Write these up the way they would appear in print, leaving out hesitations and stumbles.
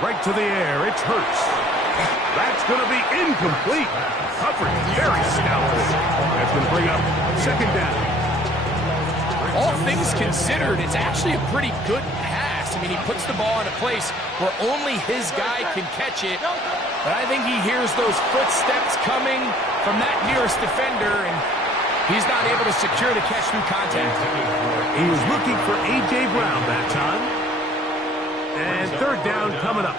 Right to the air, it's Hurts. That's going to be incomplete. Coverage very scouted. That's going to bring up second down. All things considered, it's actually a pretty good pass. I mean, he puts the ball in a place where only his guy can catch it. But I think he hears those footsteps coming from that nearest defender, and he's not able to secure the catch through contact. He was looking for A.J. Brown that time. And third down coming up.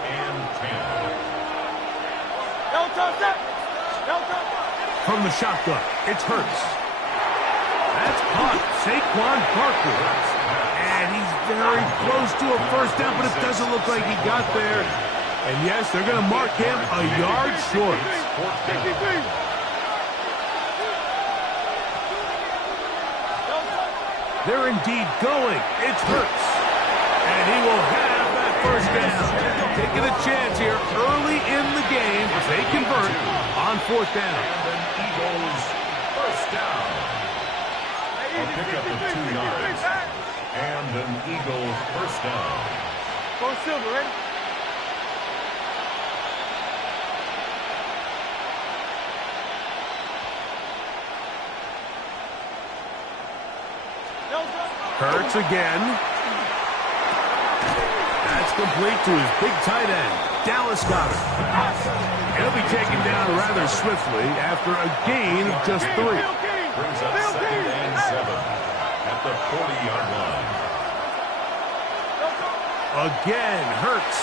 From the shotgun, it's Hurts. That's caught. Saquon Barkley. And he's very close to a first down, but it doesn't look like he got there. And yes, they're going to mark him a yard short. They're indeed going. It's Hurts. And he will have that first down. Taking a chance here early in the game if they convert on fourth down. Eagles first down. A pickup of 2 yards. And an Eagle first down. Go Silver, ready? Hurts again. That's complete to his big tight end, Dallas Goedert. He'll be taken down rather swiftly after a gain of just 3. Brings up second and 7 at the 40-yard line. Again, Hurts.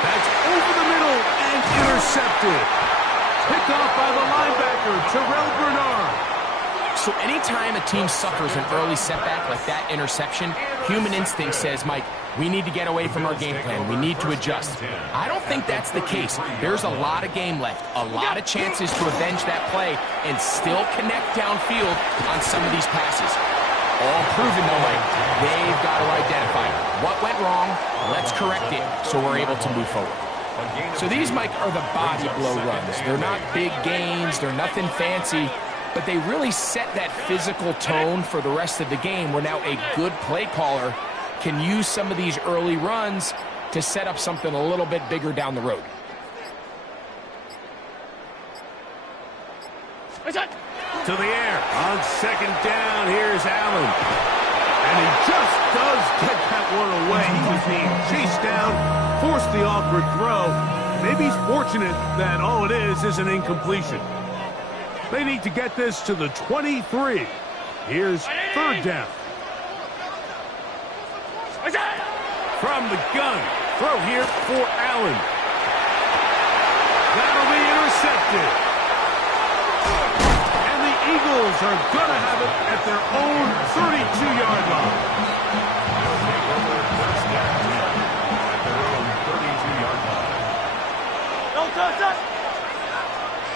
That's over the middle and intercepted. Picked off by the linebacker, Terrell Bernard. So anytime a team suffers an early setback like that interception, human instinct says, Mike, we need to get away from our game plan. We need to adjust. I don't think that's the case. There's a lot of game left, a lot of chances to avenge that play and still connect downfield on some of these passes. All proven, though, Mike, they've got to identify what went wrong, let's correct it so we're able to move forward. So these, Mike, are the body blow runs. They're not big gains, they're nothing fancy, but they really set that physical tone for the rest of the game where now a good play caller can use some of these early runs to set up something a little bit bigger down the road. To the air. On second down, here's Allen. And he just does get that one away. He was being chased down, forced the awkward throw. Maybe he's fortunate that all it is an incompletion. They need to get this to the 23. Here's third down. From the gun. Throw here for Allen. That'll be intercepted. And the Eagles are going to have it at their own 32-yard line. Don't touch us.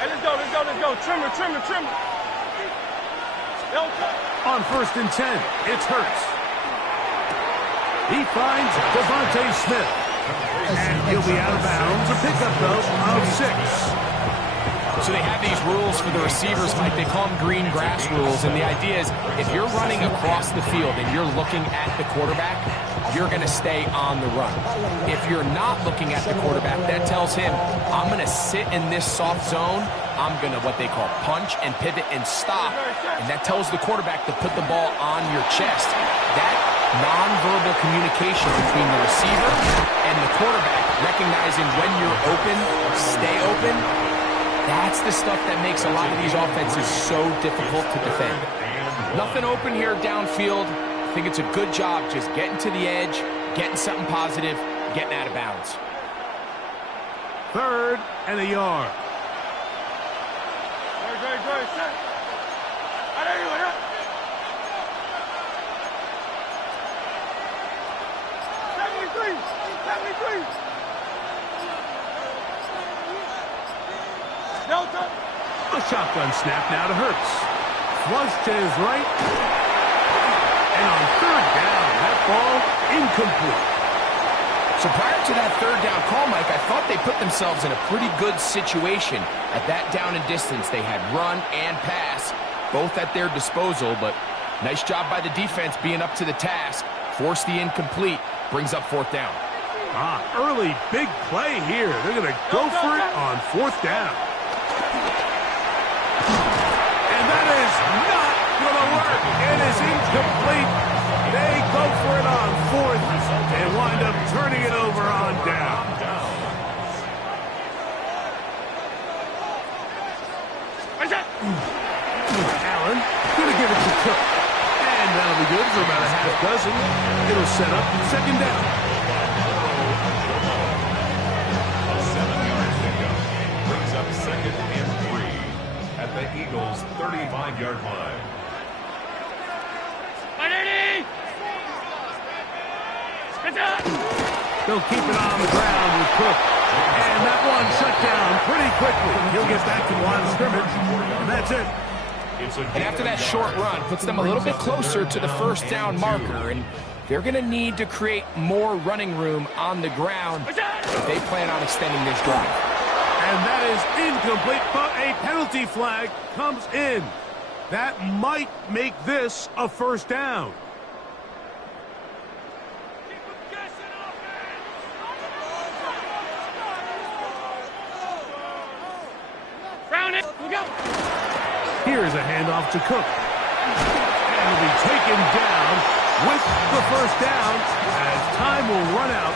Hey, let's go. Trimmer. Don't touch. On first and 10, it's Hurts. He finds Devontae Smith. And he'll be out of bounds. A pickup, though, of 6. So they have these rules for the receivers, Mike. They call them green grass rules. And the idea is if you're running across the field and you're looking at the quarterback, you're going to stay on the run. If you're not looking at the quarterback, that tells him, I'm going to sit in this soft zone. I'm going to what they call punch and pivot and stop. And that tells the quarterback to put the ball on your chest. That nonverbal communication between the receiver and the quarterback, recognizing when you're open, stay open, that's the stuff that makes a lot of these offenses so difficult to defend. Nothing open here downfield. I think it's a good job just getting to the edge, getting something positive, getting out of bounds. Third and a yard. Great. A shotgun snap now to Hurts. Flush to his right. And on third down, that ball incomplete. So prior to that third down call, Mike, I thought they put themselves in a pretty good situation at that down and distance. They had run and pass, both at their disposal, but Nice job by the defense being up to the task. Force the incomplete. Brings up 4th down. Early big play here. They're going to go for it on 4th down. And that is not going to work. It is incomplete. They go for it on 4th and wind up turning it over on down. Allen going to give it to Cook. And that'll be good for about a half dozen. It'll set up 2nd down. A 7-yard pickup brings up 2nd and 3 at the Eagles' 35-yard line. They'll keep it on the ground with Cook. And that one shut down pretty quickly. He'll get back to the line of scrimmage. And that's it. And after that short run, puts them a little bit closer to the 1st down marker. And they're going to need to create more running room on the ground if they plan on extending this drive. And that is incomplete, but a penalty flag comes in. That might make this a 1st down. Here's a handoff to Cook. And will be taken down with the 1st down as time will run out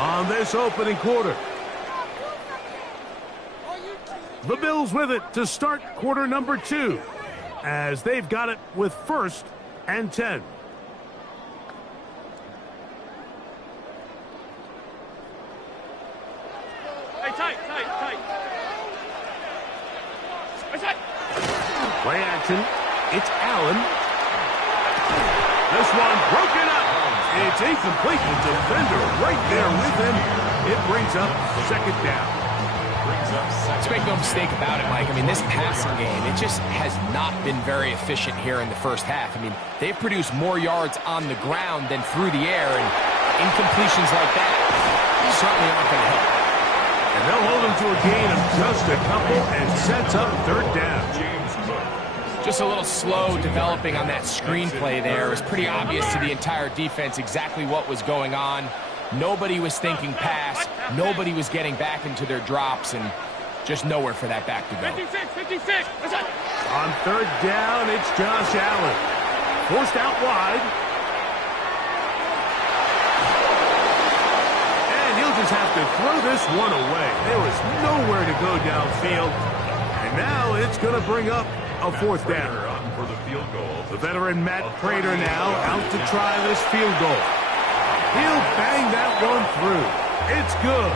on this opening quarter. The Bills with it to start quarter number 2 as they've got it with 1st and 10. Hey, tight. Play action. It's Allen. This one broken up. It's incomplete. The defender right there with him. It brings up 2nd down. Let's make no mistake about it, Mike. I mean, this passing game, it just has not been very efficient here in the 1st half. I mean, they've produced more yards on the ground than through the air, and incompletions like that certainly aren't going to help. And they'll hold him to a gain of just a couple and sets up 3rd down. Just a little slow developing on that screenplay there. It was pretty obvious to the entire defense exactly what was going on. Nobody was thinking pass. Nobody was getting back into their drops, and just nowhere for that back to go. 56. On 3rd down, it's Josh Allen. Forced out wide. And he'll just have to throw this one away. There was nowhere to go downfield. And now it's going to bring up a 4th down. For the field goal. The veteran Matt Prater now out to try this field goal. He'll bang that one through. It's good.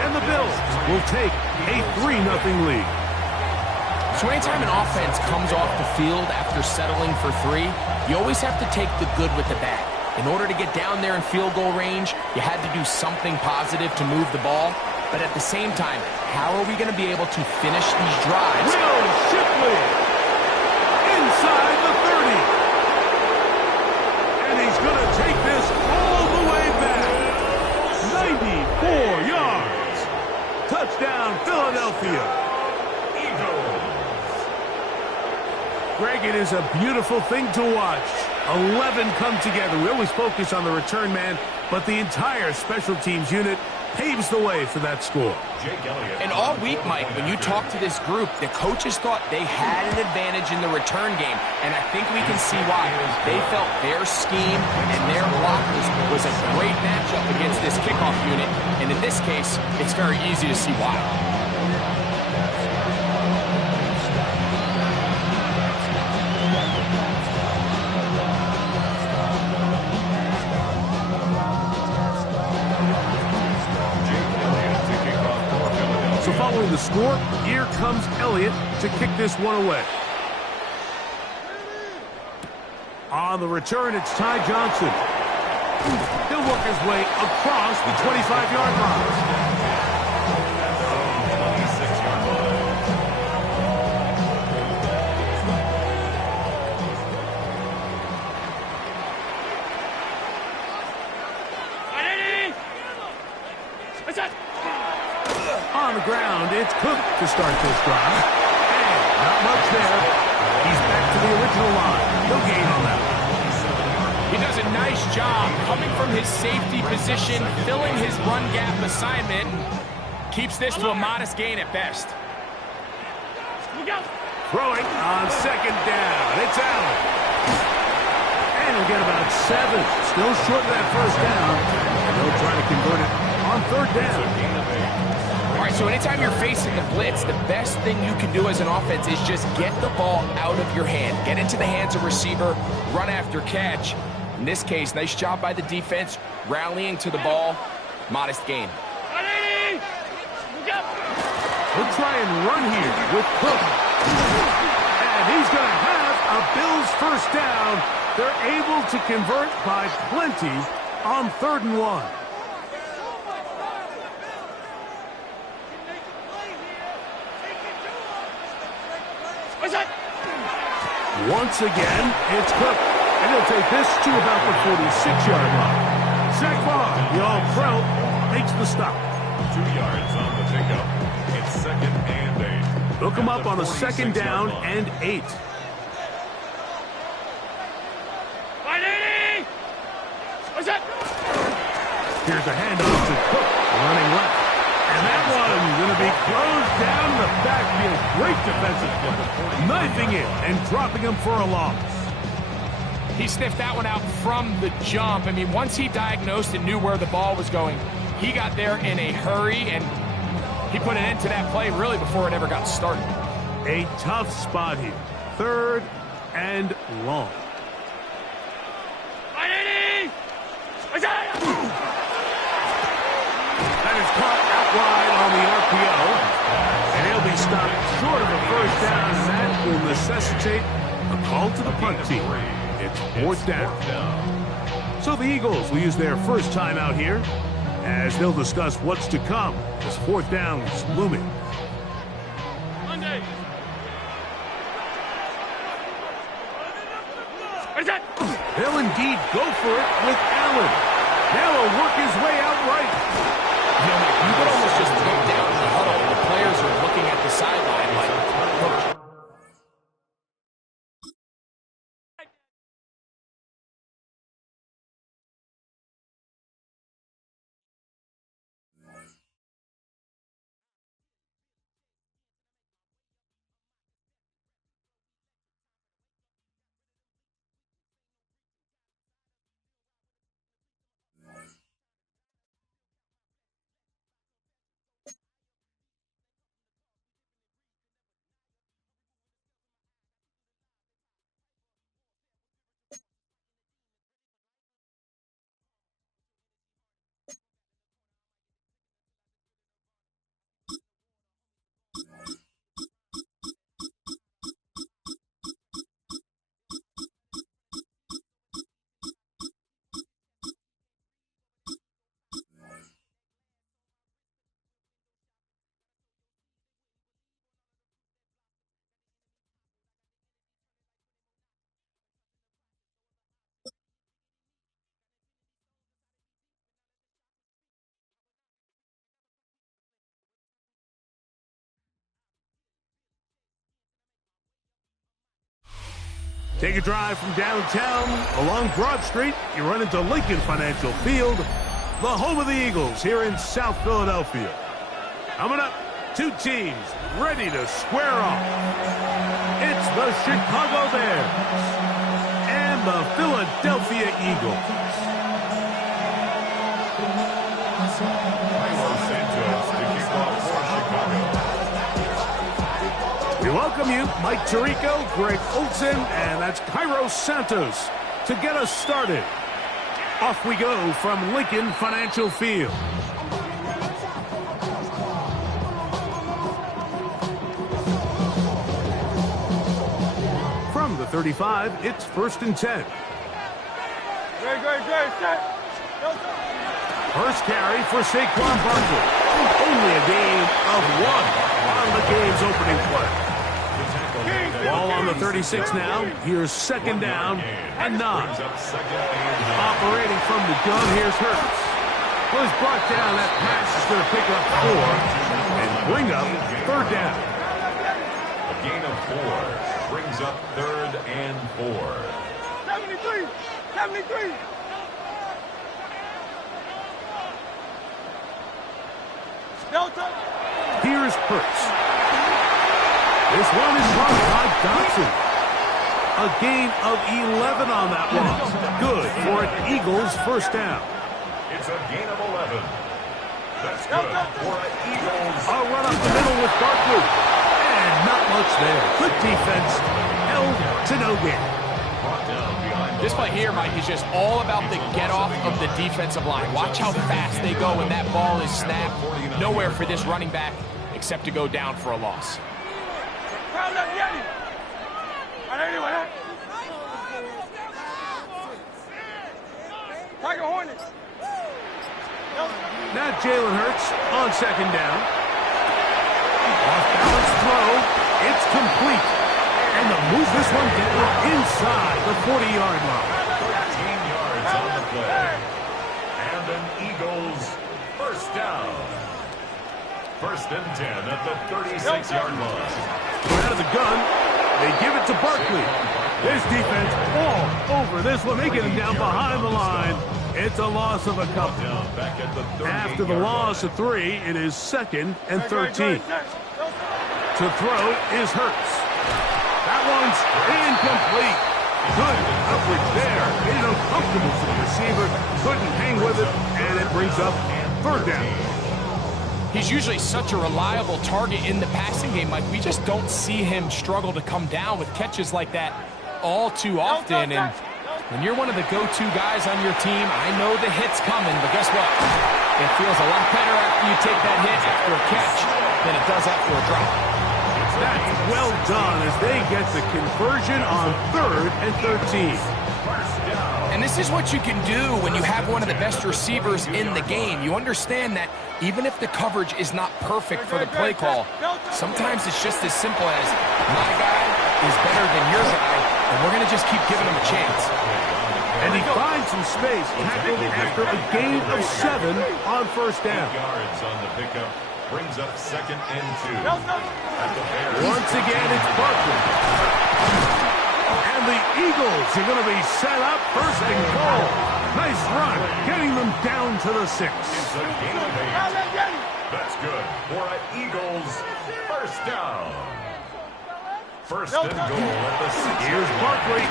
And the Bills will take a 3-0 lead. So anytime an offense comes off the field after settling for 3, you always have to take the good with the bad. In order to get down there in field goal range, you had to do something positive to move the ball. But at the same time, how are we going to be able to finish these drives? Will Shipley inside the 30. And he's going to take this all the way back. 94 yards. Touchdown, Philadelphia. Eagles. Greg, it is a beautiful thing to watch. 11 come together. We always focus on the return man, but the entire special teams unit paves the way for that score. And all week, Mike, when you talk to this group, the coaches thought they had an advantage in the return game, and I think we can see why. They felt their scheme and their blockers was a great matchup against this kickoff unit, and in this case, it's very easy to see why. So following the score, here comes Elliott to kick this one away. On the return, it's Ty Johnson. He'll work his way across the 25-yard line. 26-yard line. On the ground, it's Cook to start this drive. And not much there. He's back to to the original line. No gain on that. He does a nice job coming from his safety position, filling his run gap assignment, keeps this to a modest gain at best. Throwing on second down. It's Allen. And he'll get about 7. Still short of that first down. And they'll try to convert it on third down. All right, so anytime you're facing the blitz, the best thing you can do as an offense is just get the ball out of your hand. Get into the hands of receiver, run after catch. In this case, nice job by the defense, rallying to the ball. Modest gain. We'll try and run here with Cook. And he's going to have a Bills first down. They're able to convert by plenty on 3rd and 1. Once again, it's Cook. And he'll take this to about the 46-yard line. Zach Barr, the All-Pro, makes the stop. 2 yards on the pickup. It's 2nd and 8. Hook him up on a 2nd down and 8. Here's a handoff to Cook, running left. And that one's going to be closed down in the backfield. Great defensive play. Knifing it and dropping him for a loss. He sniffed that one out from the jump. I mean, once he diagnosed and knew where the ball was going, he got there in a hurry, and he put an end to that play really before it ever got started. A tough spot here. 3rd and long. That is caught out wide on the RPO. And he'll be stopped short of a first down, and that will necessitate a call to the punt team. It's 4th down. So the Eagles will use their first time out here as they'll discuss what's to come as 4th down is looming. They'll indeed go for it with Allen. Now he'll work his way out right. You know, Mike, you could almost just look down in the huddle and the players are looking at the sideline like, coach. Take a drive from downtown along Broad Street. You run into Lincoln Financial Field, the home of the Eagles here in South Philadelphia. Coming up, 2 teams ready to square off. It's the Chicago Bears and the Philadelphia Eagles. We welcome you, Mike Tirico, Greg Olson, and that's Cairo Santos to get us started. Off we go from Lincoln Financial Field. From the 35, it's 1st and 10. Great, set. First carry for Saquon Barkley. Only a gain of 1 on the game's opening play. Ball on the 36 now. Here's 2nd down and 9. Operating from the gun, here's Hurts. Well, he's brought down. That pass is going to pick up 4 and bring up 3rd down. A gain of 4. brings up 3rd and 4. 73! 73! Delta! Here's Hurts. This one is caught by Dotson. A gain of 11 on that one. Good for an Eagles first down. It's a gain of 11. That's good for an Eagles. A run up the middle with Barkley. And not much there. Good defense. Held to no gain. This play here, Mike, is just all about the get-off of the defensive line. Watch how fast they go when that ball is snapped. Nowhere for this running back except to go down for a loss. Now Jalen Hurts on second down. Off-balance throw. It's complete. And they'll move this one down inside the 40-yard line. 13 yards on the play. And an Eagles first down. 1st and 10 at the 36-yard line. Out of the gun, they give it to Barkley. This defense all over this one. They get him down behind the line. It's a loss of a couple. After the loss of 3, it is 2nd and 13. To throw is Hurts. That one's incomplete. Good coverage there. Made it uncomfortable for the receiver. Couldn't hang with it, and it brings up 3rd down. He's usually such a reliable target in the passing game, Mike. We just don't see him struggle to come down with catches like that all too often. And when you're one of the go-to guys on your team, I know the hit's coming, but guess what? It feels a lot better after you take that hit after a catch than it does after a drop. That's well done as they get the conversion on 3rd and 13. And this is what you can do when you have one of the best receivers in the game. You understand that even if the coverage is not perfect for the play call, sometimes it's just as simple as my guy is better than your guy, and we're going to just keep giving him a chance. And he finds some space, tackled after a gain of 7 on 1st down. 8 yards on the pickup brings up 2nd and 2. Once again, it's Barkley. And the Eagles are going to be set up 1st and goal. Nice run, getting them down to the 6. It's a gain of 8. That's good for an Eagles first down. 1st and goal at the 6. Here's Barkley.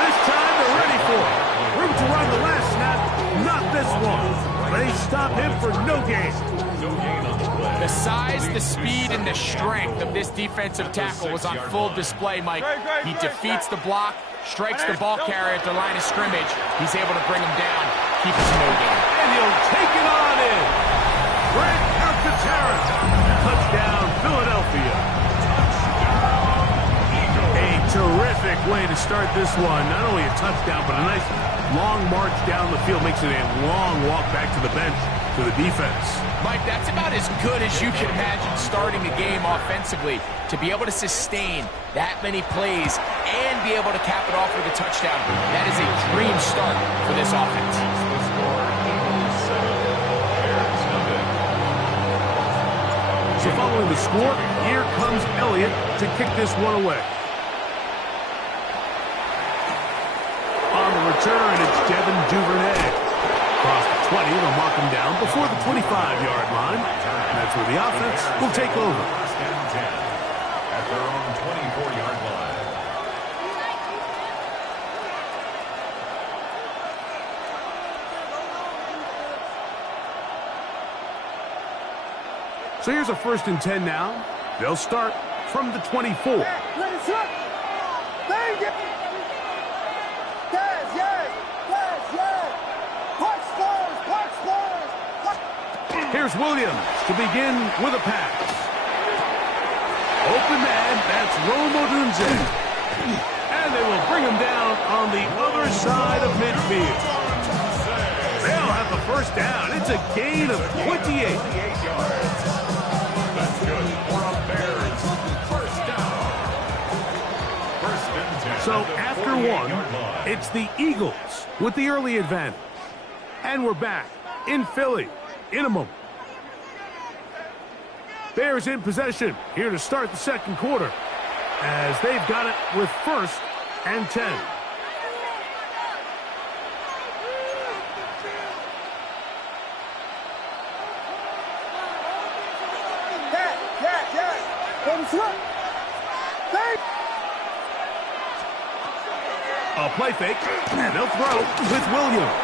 This time they're ready for it. Room to run the last snap, not this one. They stop him for no gain. No gain on the play. The size, the speed, and the strength of this defensive tackle was on full display, Mike. He defeats the block, strikes the ball carrier at the line of scrimmage. He's able to bring him down, keep us no gain. And he'll take it on in. Grant Alcantara. Touchdown, Philadelphia. A terrific way to start this one. Not only a touchdown, but a nice long march down the field. Makes it a long walk back to the bench to the defense. Mike, that's about as good as you can imagine starting a game offensively. To be able to sustain that many plays and be able to cap it off with a touchdown, that is a dream start for this offense. So following the score, here comes Elliott to kick this one away. On the return, it's Devin Duvernay. Across the 20, they'll mark him down before the 25-yard line. That's where the offense will take over. 1st and 10 at their own 24-yard line. So here's a 1st and 10 now. They'll start from the 24. Here's Williams to begin with a pass. Open man, that's Rome Odunze. And they will bring him down on the other side of midfield. They'll have the 1st down. It's a gain of 28. 28 yards. That's good for a Bears first down. 1st and 10. So after one, it's the Eagles with the early advantage. And we're back in Philly in a moment. Bears in possession here to start the 2nd quarter. as they've got it with 1st and 10. A play fake, and they'll throw with Williams.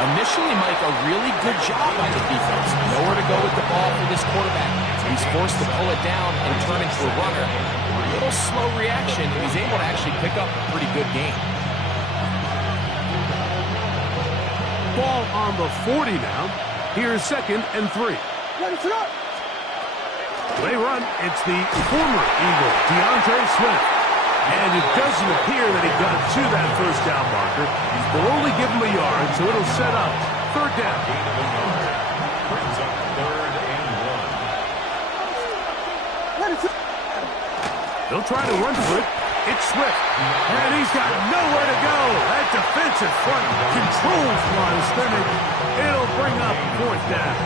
Initially, Mike, a really good job by the defense. Nowhere to go with the ball for this quarterback. He's forced to pull it down and turn into a runner. A little slow reaction, and he's able to actually pick up a pretty good game. Ball on the 40 now. Here's 2nd and 3. They run. It's the former Eagle, Swift. And it doesn't appear that he got to that 1st down marker. They'll only give him a yard, so it'll set up 3rd down. Brings up 3rd and 1. They'll try to run for it. It's Swift. And he's got nowhere to go. That defensive front controls the line of scrimmage. It'll bring up 4th down.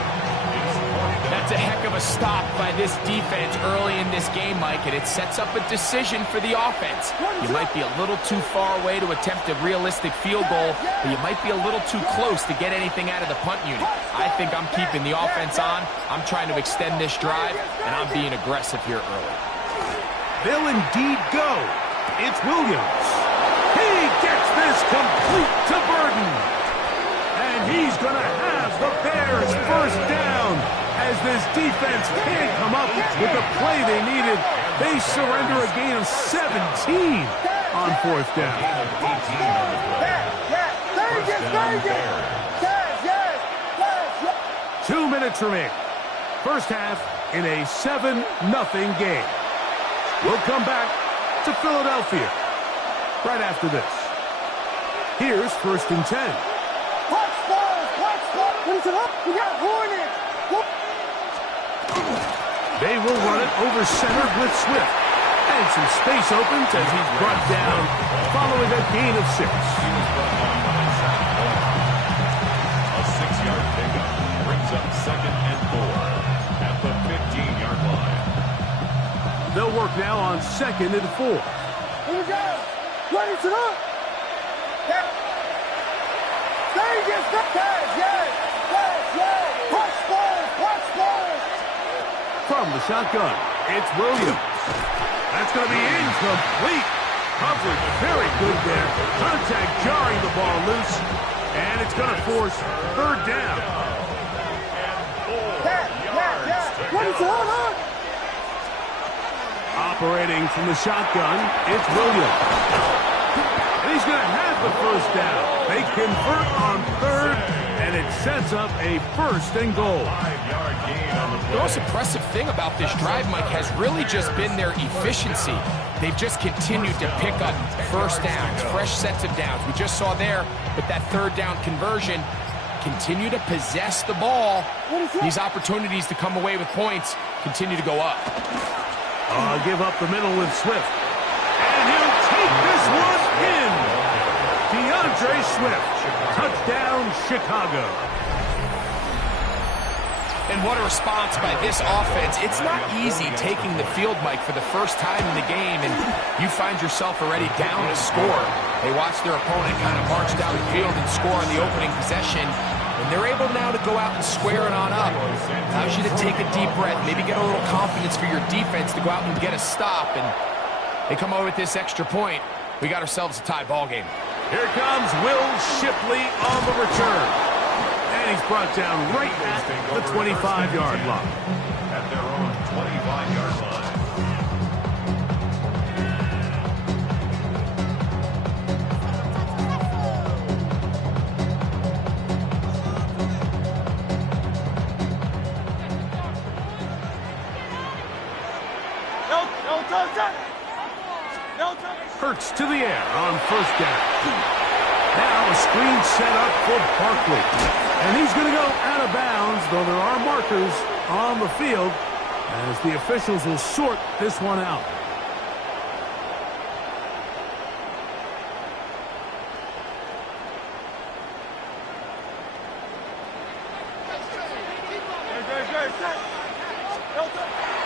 That's a heck of a stop by this defense early in this game, Mike, and it sets up a decision for the offense. You might be a little too far away to attempt a realistic field goal, but you might be a little too close to get anything out of the punt unit. I think I'm keeping the offense on. I'm trying to extend this drive, and I'm being aggressive here early. They'll indeed go. It's Williams. He gets this complete to Burden. And he's going to have the Bears 1st down. As this defense can't come up with the play they needed, they surrender a gain of 17 on 4th down. 2 minutes remain. 1st half in a 7-0 game. We'll come back to Philadelphia right after this. Here's 1st and 10. We got Hornets. They will run it over center with Swift. And some space opens as he's brought down following a gain of 6. A 6-yard pickup brings up 2nd and 4 at the 15-yard line. They'll work now on 2nd and 4. Here we go. Ready to up. From the shotgun, it's Williams. That's going to be incomplete. Coverage very good there. Contact jarring the ball loose. And it's going to force 3rd down. Operating from the shotgun, it's Williams. And he's going to have the 1st down. They convert on 3rd, and it sets up a 1st and goal. 5-yard gain on the play. The most impressive thing about this drive, Mike, has really just been their efficiency. They've just continued to pick up 1st downs, fresh sets of downs. We just saw there with that 3rd down conversion, continue to possess the ball. These opportunities to come away with points continue to go up. Give up the middle with Swift. And he'll take this one in. Swift. Touchdown, Chicago. And what a response by this offense. It's not easy taking the field, Mike, for the first time in the game, and you find yourself already down a score. They watch their opponent kind of march down the field and score on the opening possession, and they're able now to go out and square it on up. Allows you to take a deep breath, maybe get a little confidence for your defense to go out and get a stop, and they come over with this extra point. We got ourselves a tie ball game. Here comes Will Shipley on the return. And he's brought down right at the 25-yard line. At their own 25-yard line. Hurts to the air on first down. Now a screen set up for Barkley. And he's going to go out of bounds, though there are markers on the field as the officials will sort this one out.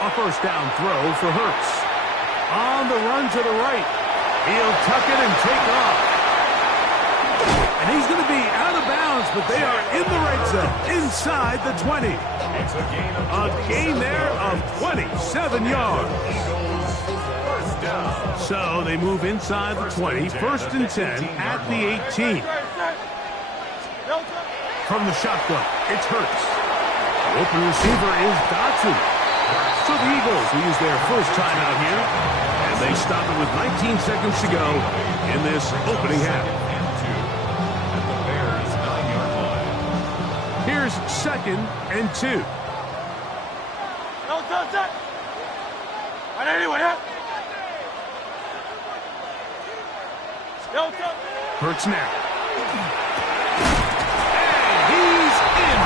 A first down throw for Hurts. On the run to the right. He'll tuck it and take off. And he's going to be out of bounds, but they are in the red zone, inside the 20. It's a gain there of 27 yards. First down. So they move inside the 20, first and 10 at the 18. From the shotgun, it's Hurts. The open receiver is Dotson. So the Eagles will use their first timeout here, and they stop it with 19 seconds to go in this opening half. At the Bears' 9-yard line. Here's 2nd and 2. Hurts now. And he's in.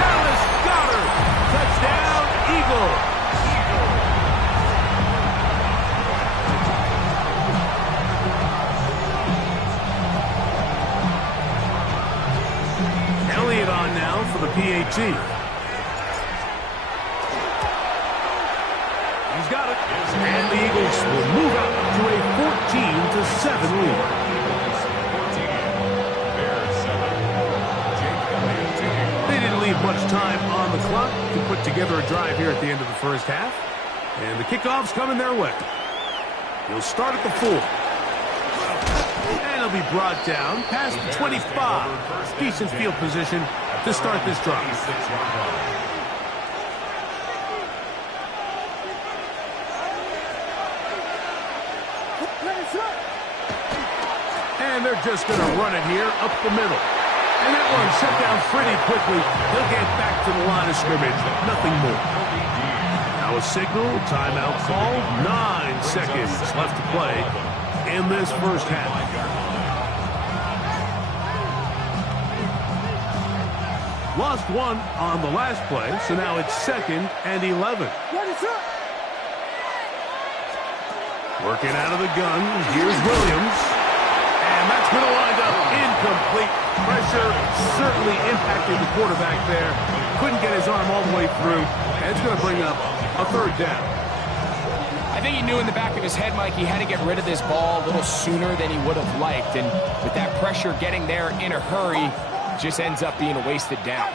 Dallas Goedert. Touchdown, Eagles. Elliott on now for the PAT. He's got it. And the Eagles will move up to a 14-7 lead. Much time on the clock to put together a drive here at the end of the first half. And the kickoff's coming their way. He'll start at the 4. And he'll be brought down past the 25. Decent field position to start this drive. And they're just going to run it here up the middle. And that one shut down pretty quickly. They'll get back to the line of scrimmage. Nothing more. Now a signal, timeout call. 9 seconds left to play in this first half. Lost one on the last play, so now it's 2nd and 11. Working out of the gun. Here's Williams. And that's going to wind up incomplete. Pressure certainly impacted the quarterback there. Couldn't get his arm all the way through. And it's going to bring up a 3rd down. I think he knew in the back of his head, Mike, he had to get rid of this ball a little sooner than he would have liked. And with that pressure getting there in a hurry, just ends up being a wasted down.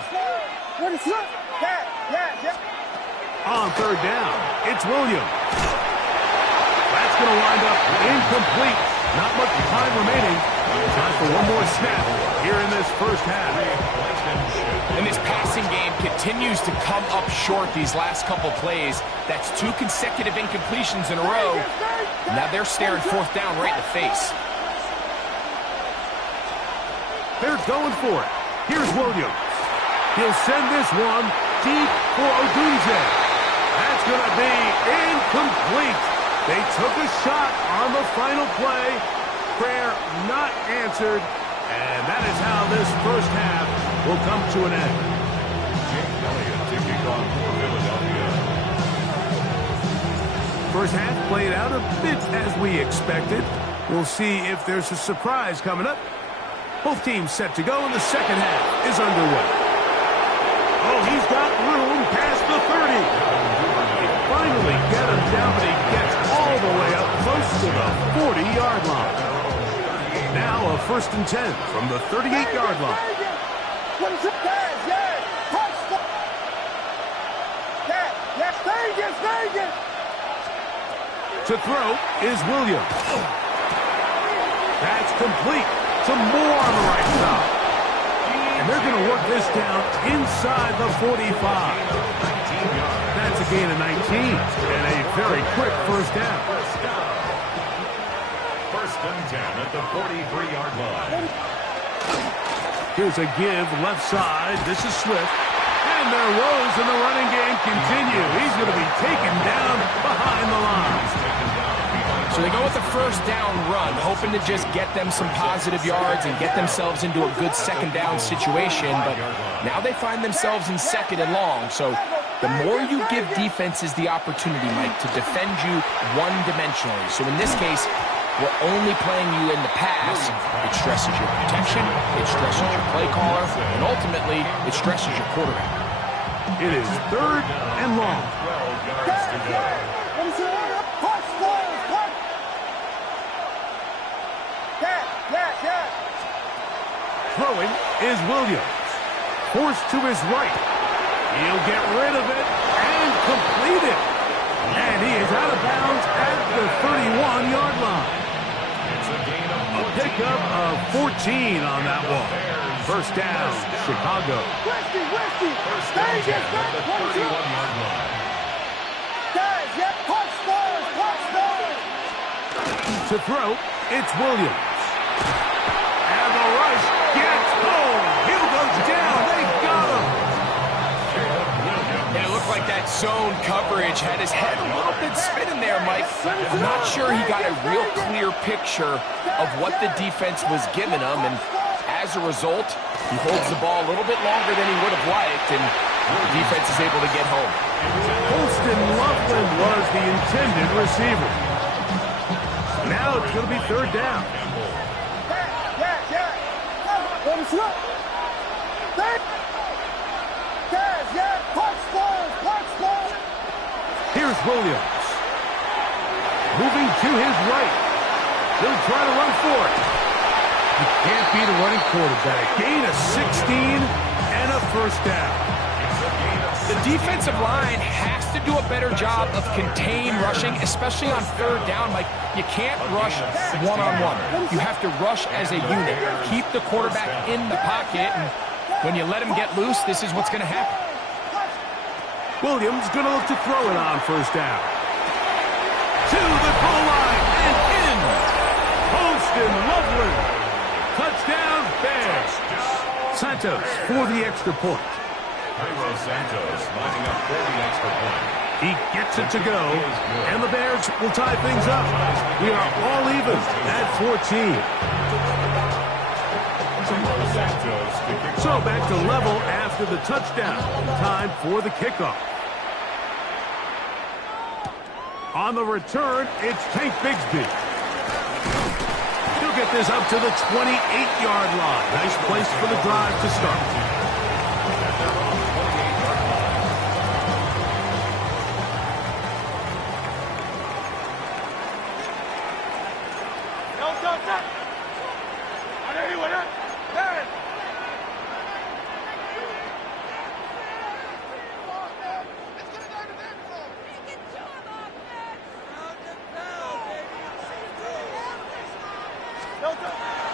On 3rd down, it's Williams. That's going to wind up incomplete. Not much time remaining. Time for one more snap here in this first half. And this passing game continues to come up short these last couple plays. That's 2 consecutive incompletions in a row. Now they're staring 4th down right in the face. They're going for it. Here's Williams. He'll send this one deep for Odunze. That's going to be incomplete. They took a shot on the final play. Prayer not answered. And that is how this first half will come to an end. Jake Elliott to kick off for Philadelphia. First half played out a bit as we expected. We'll see if there's a surprise coming up. Both teams set to go, and the second half is underway. Oh, he's got room past the 30. They finally get him down, but he gets all the way up close to the 40-yard line. Now a 1st and 10 from the 38-yard line. To throw is Williams. That's complete to Moore on the right side. And they're going to work this down inside the 45. That's a gain of 19 and a very quick first down. First and 10 at the 43-yard line. Here's a give left side. This is Swift. And their woes in the running game continue. He's going to be taken down behind the line. So they go with the first down run, hoping to just get them some positive yards and get themselves into a good second down situation. But now they find themselves in 2nd and long. So the more you give defenses the opportunity, Mike, to defend you one-dimensionally. So in this case, we're only playing you in the pass. It stresses your protection, it stresses your play caller, and ultimately, it stresses your quarterback. It is 3rd and long. Throwing is Williams. Forced to his right. He'll get rid of it and complete it. And he is out of bounds at the 31-yard line. It's a gain of A pickup of 14 on that one. First down, Chicago. Westy! First down at the 31-yard line. Guys, touchdown! To throw, it's Williams. And the rush gets home. Hill goes down. They got him. And it looked like that zone coverage had his head a little bit spinning there, Mike. I'm not sure he got a real clear picture of what the defense was giving him, and as a result, he holds the ball a little bit longer than he would have liked, and the defense is able to get home. Holston Loveland was the intended receiver. Now it's going to be third down. Here's Williams. Moving to his right. He'll try to run for it. You can't beat a running quarterback. Gain of 16 and a first down. The defensive line has to do a better job of contain rushing, especially on third down. Like, you can't rush one-on-one. You have to rush as a unit. Keep the quarterback in the pocket, and when you let him get loose, this is what's going to happen. Williams going to look to throw it on first down. To the goal line and in. Holston Loveland. Touchdown, Bears. Santos for the extra point. Cairo Santos lining up for the extra point. He gets it to go, and the Bears will tie things up. We are all even at 14. So back to level after the touchdown. Time for the kickoff. On the return, it's Tank Bigsby. He'll get this up to the 28-yard line. Nice place for the drive to start.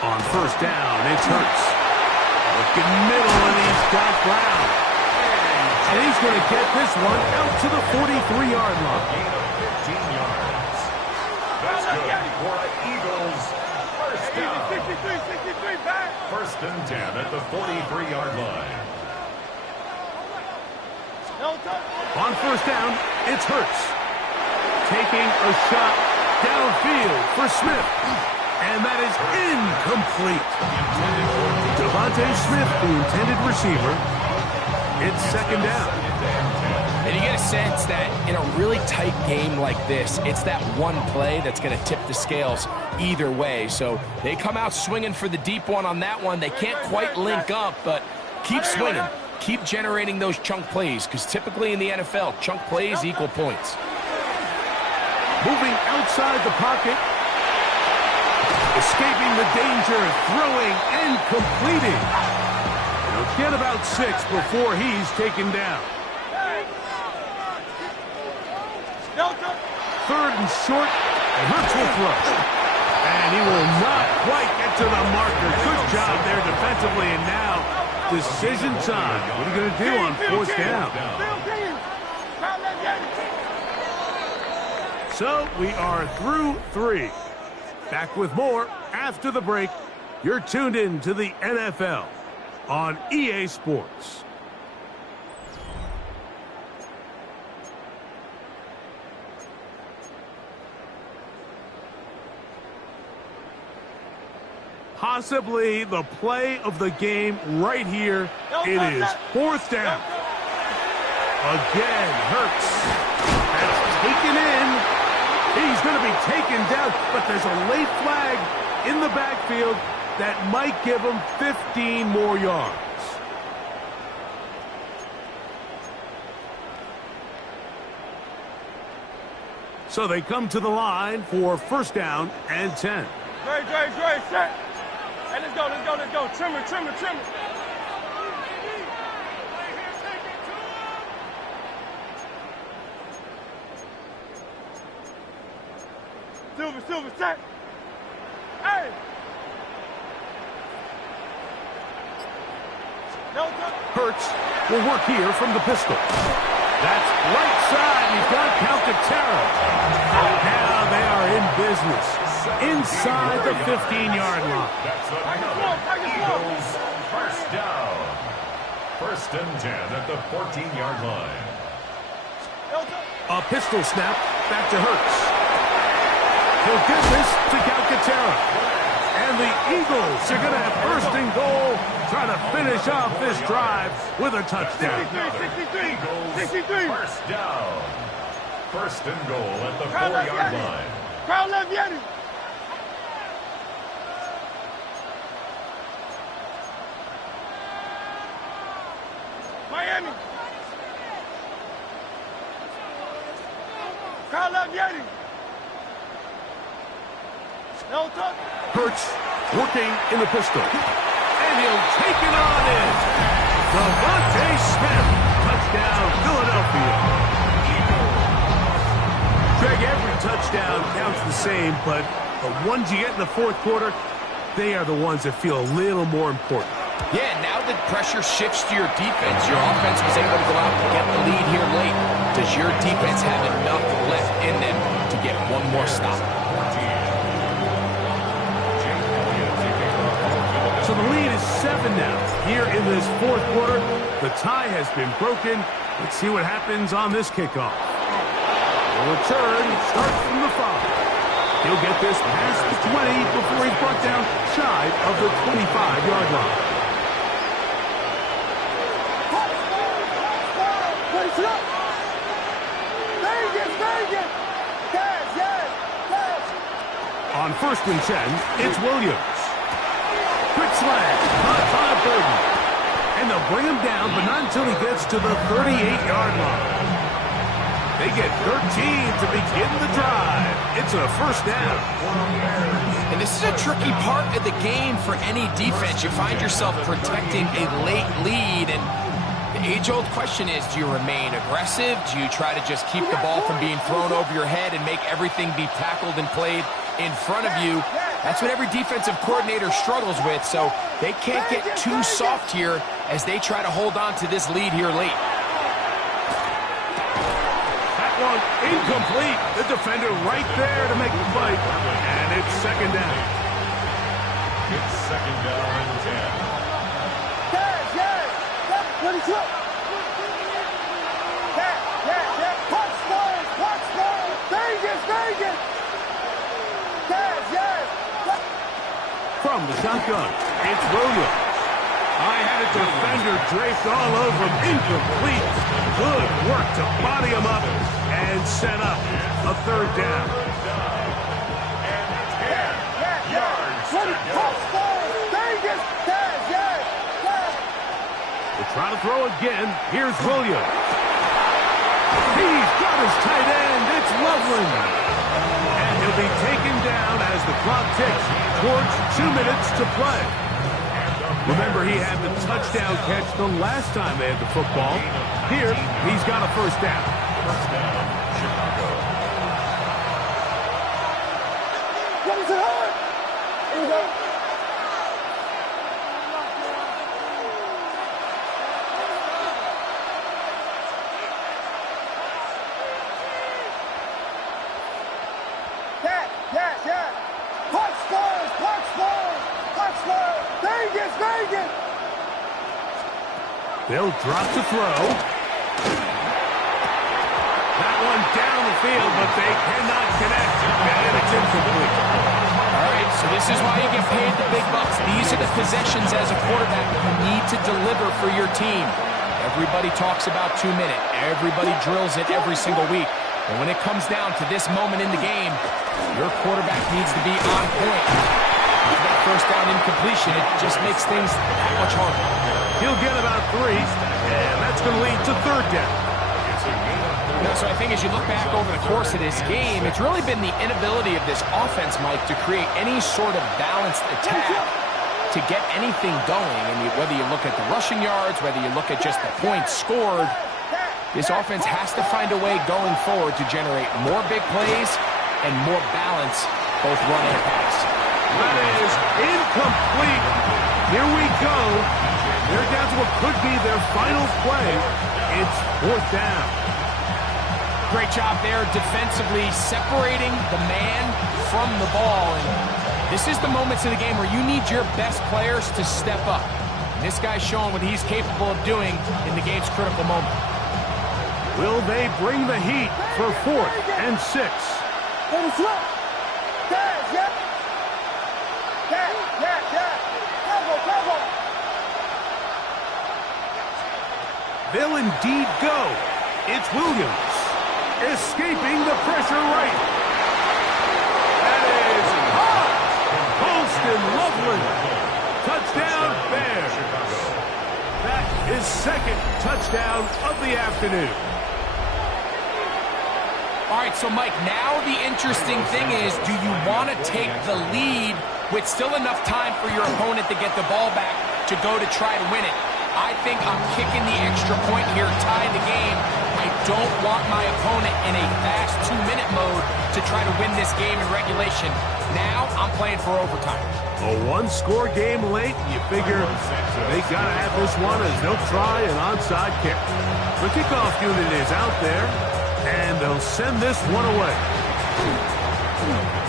On first down, it's Hurts. Looking middle, and he's got Brown. And he's going to get this one out to the 43-yard line. Gain of 15 yards. That's good for Eagles. First down. 63, back. First and 10 at the 43-yard line. On first down, it's Hurts. Taking a shot downfield for Smith. And that is incomplete. Devontae Smith, the intended receiver. It's second down. And you get a sense that in a really tight game like this, it's that one play that's going to tip the scales either way. So they come out swinging for the deep one on that one. They can't quite link up, but keep swinging. Keep generating those chunk plays, because typically in the NFL, chunk plays equal points. Moving outside the pocket. Escaping the danger, throwing and completing. He'll get about 6 before he's taken down. Third and short, and Hurts will throw. And he will not quite get to the marker. Good job there defensively, and now decision time. What are you going to do on fourth down? So we are through 3. Back with more after the break. You're tuned in to the NFL on EA Sports. Possibly the play of the game right here. It is fourth down. Again, Hurts. That's taken in. He's going to be taken down, but there's a late flag in the backfield that might give him 15 more yards. So they come to the line for first down and 10. Dre, set. Hey, let's go. Trimmer. Silver, set. Hey. No, Hurts will work here from the pistol. That's right side. He's got Calcaterra. Now they are in business. Inside the 15-yard line. Eagles first down. First and 10 at the 14-yard line. A pistol snap back to Hurts. He'll give this to Calcaterra. And the Eagles are going to have first and goal, trying to finish off this drive with a touchdown. 63. First down. First and goal at the 4-yard line. Crowd left, Yeti. Miami. Crowd left, Yeti. No touch. Hurts working in the pistol. And he'll take it on in. Devontae Smith. Touchdown, Philadelphia. Greg, every touchdown counts the same, but the ones you get in the fourth quarter, they are the ones that feel a little more important. Yeah, now that pressure shifts to your defense, your offense was able to go out and get the lead here late. Does your defense have enough left in them to get one more stop? So the lead is 7 now. Here in this fourth quarter, the tie has been broken. Let's see what happens on this kickoff. The return starts from the 5. He'll get this past the 20 before he's brought down shy of the 25-yard line. On first and 10, it's Williams. Quick slant, high burden. And they'll bring him down, but not until he gets to the 38-yard line. They get 13 to begin the drive. It's a first down. And this is a tricky part of the game for any defense. You find yourself protecting a late lead, and the age-old question is, do you remain aggressive? Do you try to just keep the ball from being thrown over your head and make everything be tackled and played in front of you? That's what every defensive coordinator struggles with, so they can't get too soft here as they try to hold on to this lead here late. That one incomplete. The defender right there to make the fight, and it's second down. It's second down and 10. From the shotgun, it's Williams. I had a defender draped all over him. Incomplete. Good work to body him up and set up a third down. And 10 yards. We'll try to throw again. Here's Williams. He's got his tight end. It's Loveland. And he'll be taken down as the clock ticks towards 2 minutes to play. Remember, he had the touchdown catch the last time they had the football. Here, he's got a first down. First down, Chicago. What is it hard? Here we go. Yeah. Punch Spurs. Vegas. They'll drop to throw. That one down the field, but they cannot connect. And it's incomplete. All right, so this is why you get paid the big bucks. These are the possessions as a quarterback you need to deliver for your team. Everybody talks about 2 minutes. Everybody drills it every single week. But when it comes down to this moment in the game, your quarterback needs to be on point. With that first down incompletion, it just makes things that much harder. He'll get about 3, and that's going to lead to third down. It's a gain of 4 No, so I think as you look back over the course of this game, it's really been the inability of this offense, Mike, to create any sort of balanced attack to get anything going. And whether you look at the rushing yards, whether you look at just the points scored, this offense has to find a way going forward to generate more big plays and more balance, both run and pass. That is incomplete. Here we go. They're down to what could be their final play. It's 4th down. Great job there defensively, separating the man from the ball. And this is the moments of the game where you need your best players to step up. And this guy's showing what he's capable of doing in the game's critical moment. Will they bring the heat for 4th and 6? They'll indeed go. It's Williams, escaping the pressure right. That is hot. Holston Loveland. Touchdown Bears. That is 2nd touchdown of the afternoon. All right, so Mike, now the interesting thing is, do you want to take the lead with still enough time for your opponent to get the ball back to go to try to win it? I think I'm kicking the extra point here, tie the game. I don't want my opponent in a fast 2-minute mode to try to win this game in regulation. Now I'm playing for overtime. A 1-score game late, you figure they got to have this one as they'll try an onside kick. The kickoff unit is out there, and they'll send this one away.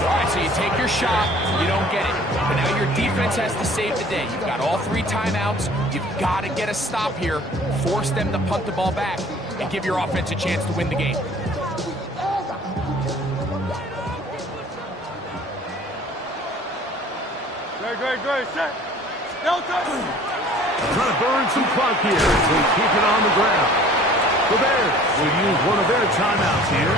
All right, so you take your shot, you don't get it. But now your defense has to save the day. You've got all 3 timeouts. You've got to get a stop here, force them to punt the ball back, and give your offense a chance to win the game. Great, set. Delta. Trying to burn some clock here as they keep it on the ground. The Bears will use one of their timeouts here,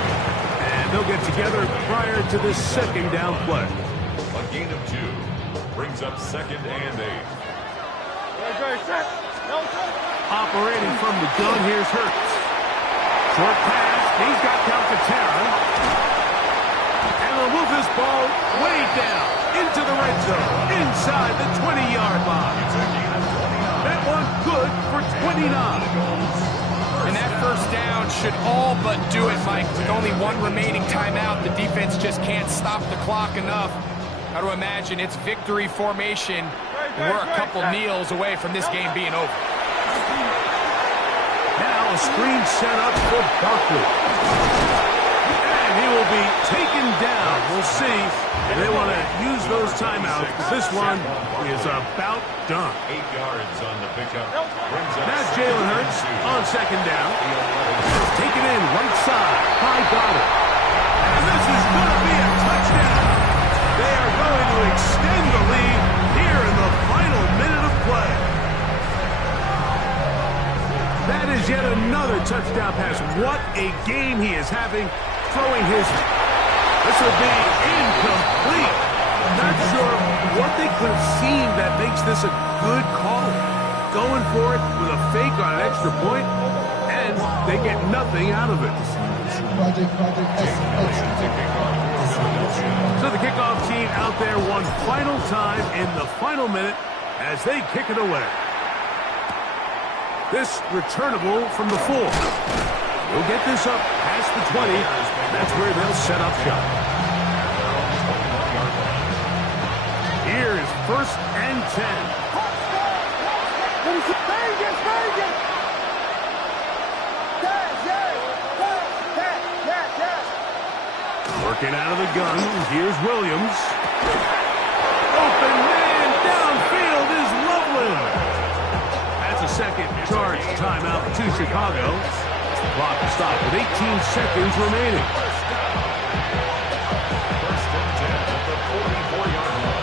and they'll get together prior to this 2nd down play. A gain of 2 brings up 2nd and 8. Great, set. Delta. Operating from the gun, here's Hurts. Short pass, he's got Calcaterra. And they'll move this ball way down into the red zone, inside the 20-yard line. That one good for 29. And that 1st down should all but do it, Mike. With only 1 remaining timeout, the defense just can't stop the clock enough. Got to imagine it's victory formation. And we're a couple kneels away from this game being over. Now a screen set up for Barkley. And he will be taken down. We'll see. And they want to use those timeouts because this one is about done. 8 yards on the pickup. That's Jalen Hurts on 2nd down. Take it in right side. High got it. And this is going to be a touchdown. They are going to extend the lead here in the final minute of play. That is yet another touchdown pass. What a game he is having, throwing his... This will be incomplete. Not sure what they could have seen that makes this a good call. Going for it with a fake on an extra point, and they get nothing out of it. So the kickoff team out there one final time in the final minute as they kick it away. This returnable from the 4. We'll get this up past the 20. That's where they'll set up shop. Here is 1st and 10. Working out of the gun. Here's Williams. Open man downfield is Loveland. That's a 2nd charge timeout to Chicago. Clock to stop with 18 seconds remaining. 1st and 10 at the 44-yard line.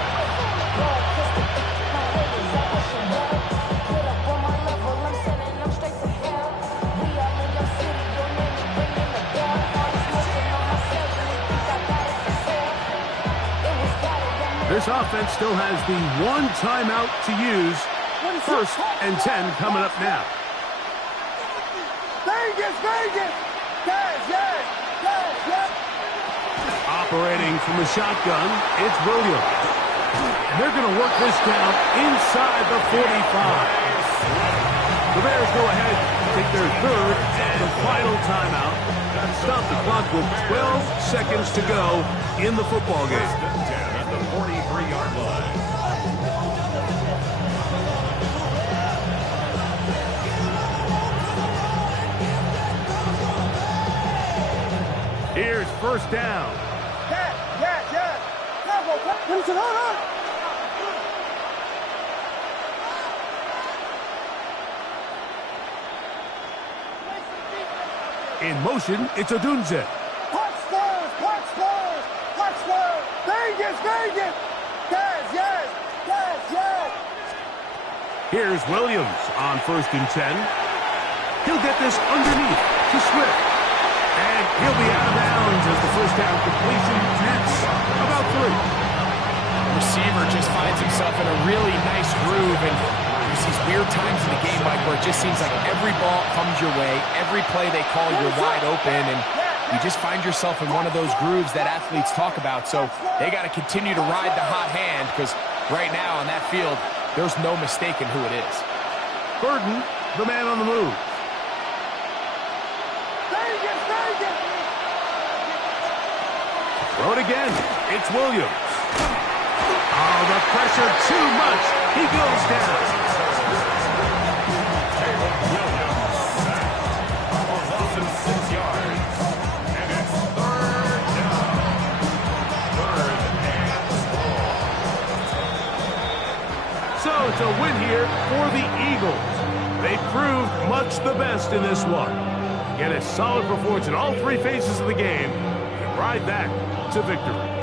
This offense still has the 1 timeout to use. 1st and 10 coming up now. Vegas! Operating from the shotgun, it's Williams. And they're going to work this down inside the 45. The Bears go ahead and take their third and final timeout. Stop the clock with 12 seconds to go in the football game. First and 10 at the 43-yard line. Here's first down. In motion, it's Odunze. Here's Williams on first and 10. He'll get this underneath to Swift. And he'll be out of bounds as the first down completion hits about 3. The receiver just finds himself in a really nice groove, and there's these weird times in the game, Mike, where it just seems like every ball comes your way, every play they call, you're wide open, and you just find yourself in one of those grooves that athletes talk about. So they got to continue to ride the hot hand, because right now on that field, there's no mistaking who it is. Burden, the man on the move. Throw it again. It's Williams. Oh, the pressure too much. He goes down. Almost 6 yards. And it's third down. Third and small. So it's a win here for the Eagles. They proved much the best in this one. Get a solid performance in all 3 phases of the game and ride that to victory.